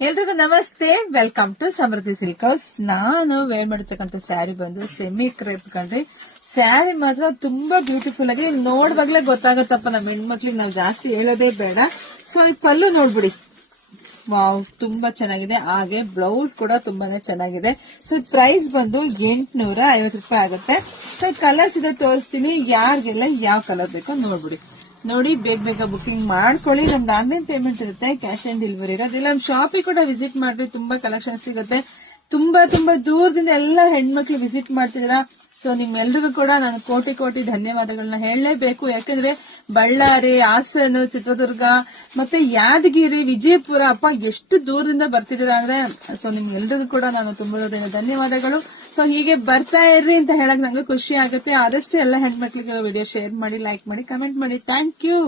ಎಲ್ರಿಗೂ ನಮಸ್ತೆ, welcome to Samruddhi silk house. ನಾನು ವೇರ್ ಮಾಡಿರ್ತಕ್ಕಂಥ ಸ್ಯಾರಿ ಬಂದು ಸೆಮಿ ಕ್ರೇಪ್ ಕಂಡ್ರಿ. ಸ್ಯಾರಿ ಮಾತ್ರ ತುಂಬಾ ಬ್ಯೂಟಿಫುಲ್ ಆಗಿ ನೋಡುವಾಗ್ಲೇ ಗೊತ್ತಾಗತ್ತಪ್ಪ ನಮ್ಮ ಹೆಣ್ಮಕ್ಳಿಗೆ, ನಾವು ಜಾಸ್ತಿ ಹೇಳೋದೇ ಬೇಡ. ಸೊ ಈ ಪಲ್ಲು ನೋಡ್ಬಿಡಿ, ವಾವ್, ತುಂಬಾ ಚೆನ್ನಾಗಿದೆ. ಹಾಗೆ ಬ್ಲೌಸ್ ಕೂಡ ತುಂಬಾನೇ ಚೆನ್ನಾಗಿದೆ. ಸೊ ಪ್ರೈಸ್ ಬಂದು 850 ರೂಪಾಯಿ ಆಗುತ್ತೆ. ಸೊ ಕಲರ್ಸ್ ಇದೆ ತೋರಿಸ್ತೀನಿ, ಯಾರಿಗೆಲ್ಲ ಯಾವ ಕಲರ್ ಬೇಕೋ ನೋಡ್ಬಿಡಿ. ನೋಡಿ, ಬೇಗ ಬೇಗ ಬುಕಿಂಗ್ ಮಾಡ್ಕೊಳ್ಳಿ. ನಮ್ದು ಆನ್ಲೈನ್ ಪೇಮೆಂಟ್ ಇರುತ್ತೆ, ಕ್ಯಾಶ್ ಆನ್ ಡೆಲಿವರಿ ಇರೋದಿಲ್ಲ. ನಮ್ಮ ಶಾಪಿಗೆ ಕೂಡ ವಿಸಿಟ್ ಮಾಡ್ರಿ, ತುಂಬಾ ಕಲೆಕ್ಷನ್ ಸಿಗುತ್ತೆ. ತುಂಬಾ ದೂರದಿಂದ ಎಲ್ಲ ಹೆಣ್ಮಕ್ಳು ವಿಸಿಟ್ ಮಾಡ್ತಿದ್ದೀರಾ. ಸೊ ನಿಮ್ಮೆಲ್ರಿಗೂ ಕೂಡ ನಾನು ಕೋಟಿ ಕೋಟಿ ಧನ್ಯವಾದಗಳನ್ನ ಹೇಳಲೇಬೇಕು. ಯಾಕಂದ್ರೆ ಬಳ್ಳಾರಿ, ಹಾಸನ, ಚಿತ್ರದುರ್ಗ ಮತ್ತೆ ಯಾದಗಿರಿ, ವಿಜಯಪುರ, ಅಪ್ಪ ಎಷ್ಟು ದೂರದಿಂದ ಬರ್ತಿದ್ದೀರಾ ಅಂದ್ರೆ, ಸೊ ನಿಮ್ಗೆಲ್ರಿಗೂ ಕೂಡ ನಾನು ತುಂಬಾ ಧನ್ಯವಾದಗಳು. ಸೊ ಹೀಗೆ ಬರ್ತಾ ಇರ್ರಿ ಅಂತ ಹೇಳಕ್ ನಂಗೆ ಖುಷಿ ಆಗುತ್ತೆ. ಆದಷ್ಟು ಎಲ್ಲ ಹೆಣ್ಮಕ್ಳಿಗೆ ವಿಡಿಯೋ ಶೇರ್ ಮಾಡಿ, ಲೈಕ್ ಮಾಡಿ, ಕಮೆಂಟ್ ಮಾಡಿ. Thank you.